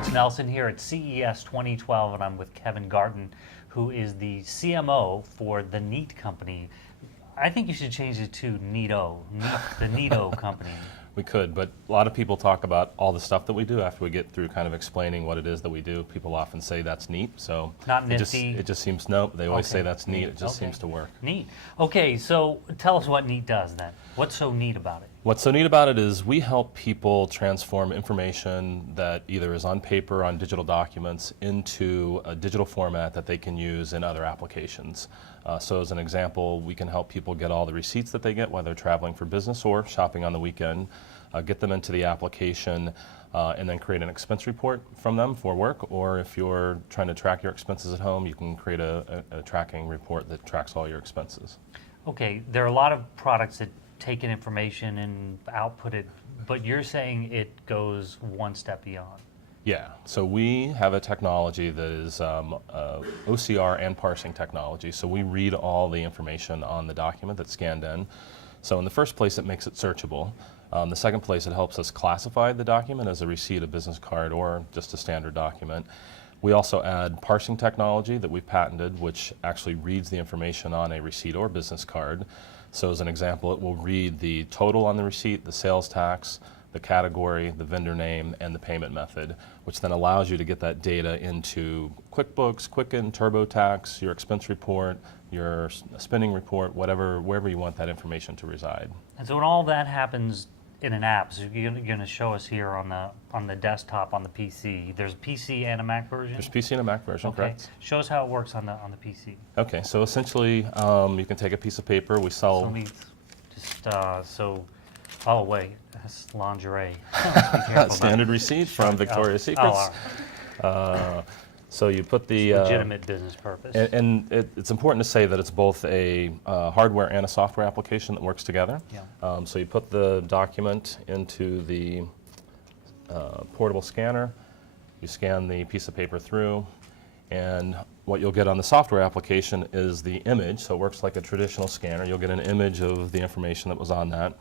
Rich Nelson here at CES 2012, and I'm with Kevin Garten, who is the CMO for the Neat company. I think you should change it to Neato, the Neato company. We could, but a lot of people talk about all the stuff that we do after we get through kind of explaining what it is that we do. People often say that's neat, so Not Nifty. it just seems, no, they always say that's neat, Neat. it just Okay. seems to work. Neat. Okay, so tell us what Neat does then. What's so neat about it? What's so neat about it is we help people transform information that either is on paper, on digital documents, into a digital format that they can use in other applications. So as an example, we can help people get all the receipts that they get, whether traveling for business or shopping on the weekend, get them into the application, and then create an expense report from them for work. Or if you're trying to track your expenses at home, you can create a tracking report that tracks all your expenses. Okay, there are a lot of products that take in information and output it, but you're saying it goes one step beyond. Yeah, so we have a technology that is OCR and parsing technology. So we read all the information on the document that's scanned in. So in the first place, it makes it searchable. The second place, it helps us classify the document as a receipt, a business card, or just a standard document. We also add parsing technology that we've patented, which actually reads the information on a receipt or business card. So as an example, it will read the total on the receipt, the sales tax, the category, the vendor name, and the payment method, which then allows you to get that data into QuickBooks, Quicken, TurboTax, your expense report, your spending report, wherever you want that information to reside. And so when all that happens in an app, so you're going to show us here on the desktop on the PC. There's a PC and a Mac version? There's PC and a Mac version, okay. correct? Show us how it works on the PC. Okay, so essentially you can take a piece of paper, we sell... So let me just, oh wait, that's lingerie. Standard receipt from Victoria's Secrets. So you put the... legitimate business purpose. And it's important to say that it's both a hardware and a software application that works together. Yeah. So you put the document into the portable scanner, you scan the piece of paper through, and what you'll get on the software application is the image. So it works like a traditional scanner. You'll get an image of the information that was on that.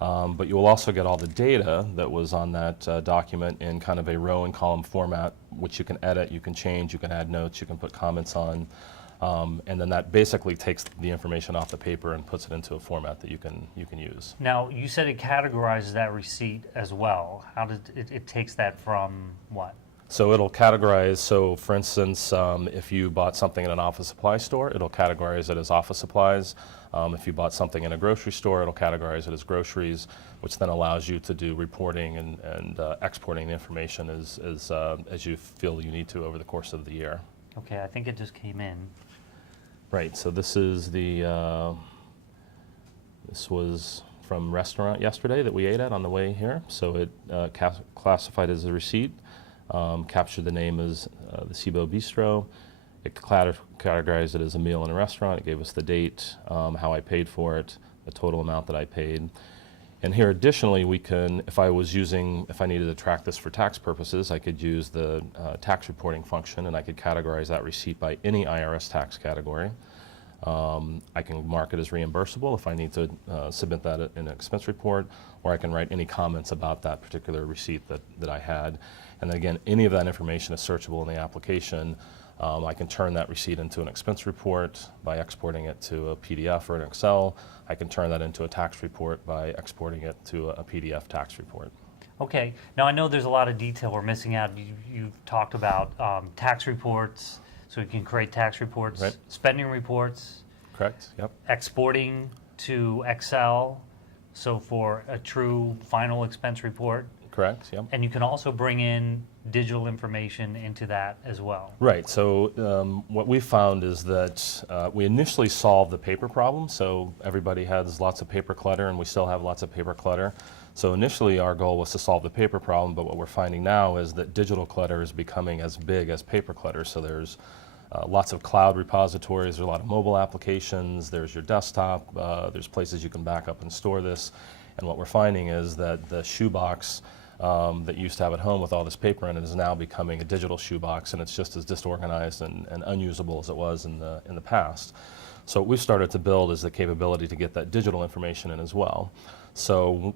But you will also get all the data that was on that document in kind of a row and column format, which you can edit, you can change, you can add notes, you can put comments on, and then that basically takes the information off the paper and puts it into a format that you can use. Now, you said it categorizes that receipt as well. How did it takes that from what? So it'll categorize, so for instance, if you bought something in an office supply store, it'll categorize it as office supplies. If you bought something in a grocery store, it'll categorize it as groceries, which then allows you to do reporting and exporting the information as you feel you need to over the course of the year. Okay, I think it just came in. Right, so this is this was from restaurant yesterday that we ate at on the way here. So it classified as a receipt. Captured the name as the Cibo Bistro. It categorized it as a meal in a restaurant. It gave us the date, how I paid for it, the total amount that I paid. And here additionally we can, if I needed to track this for tax purposes, I could use the tax reporting function and I could categorize that receipt by any IRS tax category. I can mark it as reimbursable if I need to submit that in an expense report, or I can write any comments about that particular receipt that I had. And then again, any of that information is searchable in the application. I can turn that receipt into an expense report by exporting it to a PDF or an Excel. I can turn that into a tax report by exporting it to a PDF tax report. Okay, now I know there's a lot of detail we're missing out. You've talked about tax reports, so we can create tax reports, right. Spending reports. Correct, yep. Exporting to Excel, so for a true final expense report. Correct, yep. And you can also bring in digital information into that as well. Right, so what we found is that we initially solved the paper problem, so everybody has lots of paper clutter and we still have lots of paper clutter. So initially our goal was to solve the paper problem, but what we're finding now is that digital clutter is becoming as big as paper clutter. So there's lots of cloud repositories, there's a lot of mobile applications, there's your desktop, there's places you can back up and store this. And what we're finding is that the shoebox that you used to have at home with all this paper in it is now becoming a digital shoebox, and it's just as disorganized and unusable as it was in the past. So what we've started to build is the capability to get that digital information in as well. So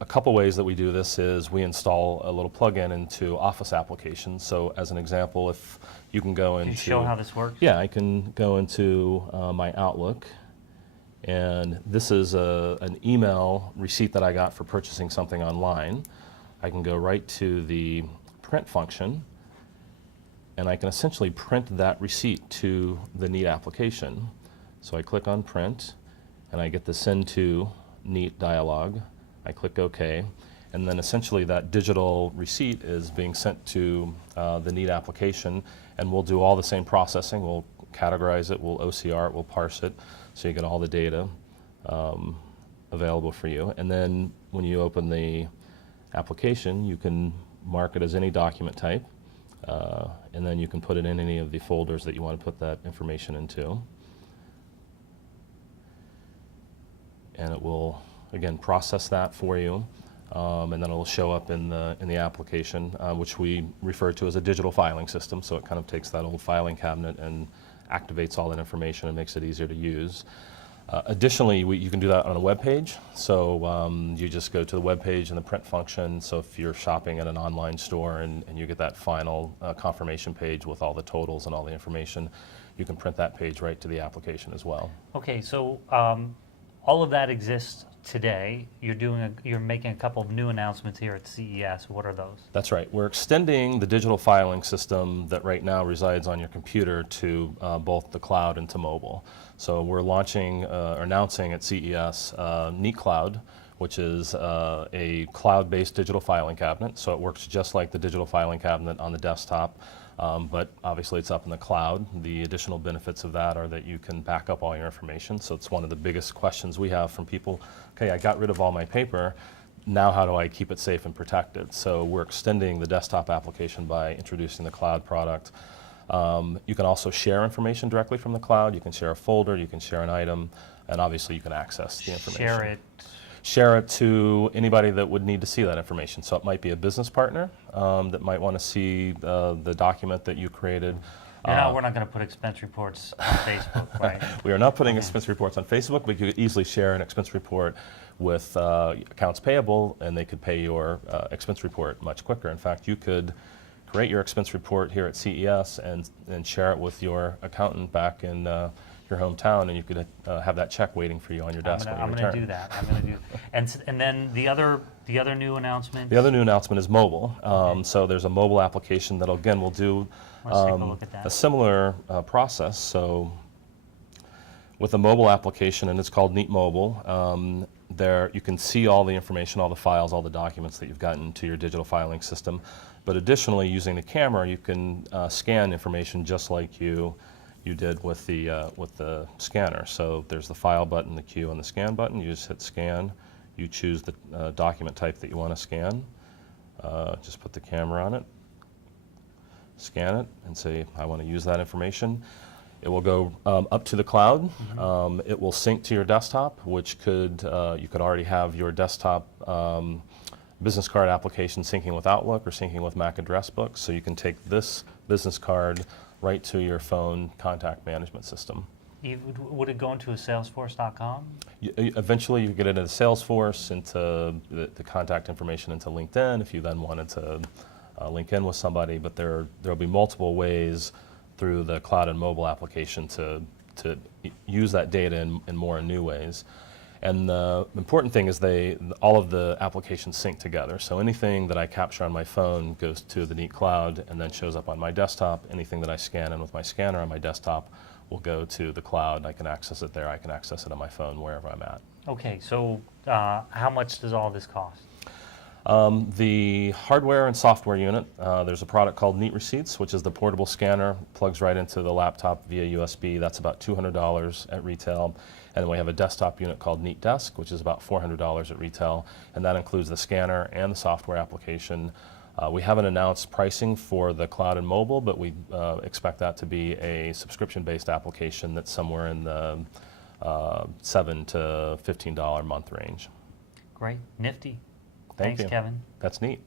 a couple ways that we do this is we install a little plugin into Office applications. So as an example, if you can go into... Can you show how this works? Yeah, I can go into my Outlook, and this is an email receipt that I got for purchasing something online. I can go right to the print function, and I can essentially print that receipt to the Neat application. So I click on print, and I get the send to Neat dialog. I click OK, and then essentially that digital receipt is being sent to the Neat application, and we'll do all the same processing. We'll categorize it, we'll OCR it, we'll parse it, so you get all the data available for you. And then when you open the application, you can mark it as any document type, and then you can put it in any of the folders that you want to put that information into. And it will, again, process that for you, and then it will show up in the application, which we refer to as a digital filing system. So it kind of takes that old filing cabinet and activates all that information and makes it easier to use. Additionally, you can do that on a web page. So you just go to the web page and the print function. So if you're shopping at an online store and you get that final confirmation page with all the totals and all the information, you can print that page right to the application as well. Okay, so all of that exists today. You're making a couple of new announcements here at CES. What are those? That's right. We're extending the digital filing system that right now resides on your computer to both the cloud and to mobile. So we're launching or announcing at CES Neat Cloud, which is a cloud-based digital filing cabinet. So it works just like the digital filing cabinet on the desktop. But obviously it's up in the cloud. The additional benefits of that are that you can back up all your information. So it's one of the biggest questions we have from people. Okay, I got rid of all my paper. Now how do I keep it safe and protected? So we're extending the desktop application by introducing the cloud product. You can also share information directly from the cloud. You can share a folder, you can share an item, and obviously you can access the information. Share it to anybody that would need to see that information. So it might be a business partner that might want to see the document that you created. We're not going to put expense reports on Facebook, right? We are not putting expense reports on Facebook, but you could easily share an expense report with accounts payable, and they could pay your expense report much quicker. In fact, you could create your expense report here at CES and share it with your accountant back in your hometown, and you could have that check waiting for you on your desk when you return. I'm going to do that. I'm going to do. And then the other new announcement. The other new announcement is mobile. So there's a mobile application that again will do a similar process. So with a mobile application, and it's called Neat Mobile. There you can see all the information, all the files, all the documents that you've gotten to your digital filing system. But additionally, using the camera, you can scan information just like you did with the scanner. So there's the file button, the Q, and the scan button. You just hit scan. You choose the document type that you want to scan. Just put the camera on it, scan it, and say, I want to use that information. It will go up to the cloud. It will sync to your desktop, which could you could already have your desktop business card application syncing with Outlook or syncing with Mac Address Book. So you can take this business card right to your phone contact management system. Would it go into a Salesforce.com? Eventually you get it into Salesforce, into the contact information into LinkedIn if you then wanted to link in with somebody, but there'll be multiple ways through the cloud and mobile application to use that data in more new ways. And the important thing is all of the applications sync together. So anything that I capture on my phone goes to the Neat Cloud and then shows up on my desktop. Anything that I scan in with my scanner on my desktop will go to the cloud. I can access it there. I can access it on my phone wherever I'm at. Okay, so how much does all this cost? The hardware and software unit, there's a product called Neat Receipts, which is the portable scanner, plugs right into the laptop via USB. That's about $200 at retail. And then we have a desktop unit called Neat Desk, which is about $400 at retail. And that includes the scanner and the software application. We haven't announced pricing for the cloud and mobile, but we expect that to be a subscription-based application that's somewhere in the $7 to $15 a month range. Great. Nifty. Thanks, Kevin. That's neat.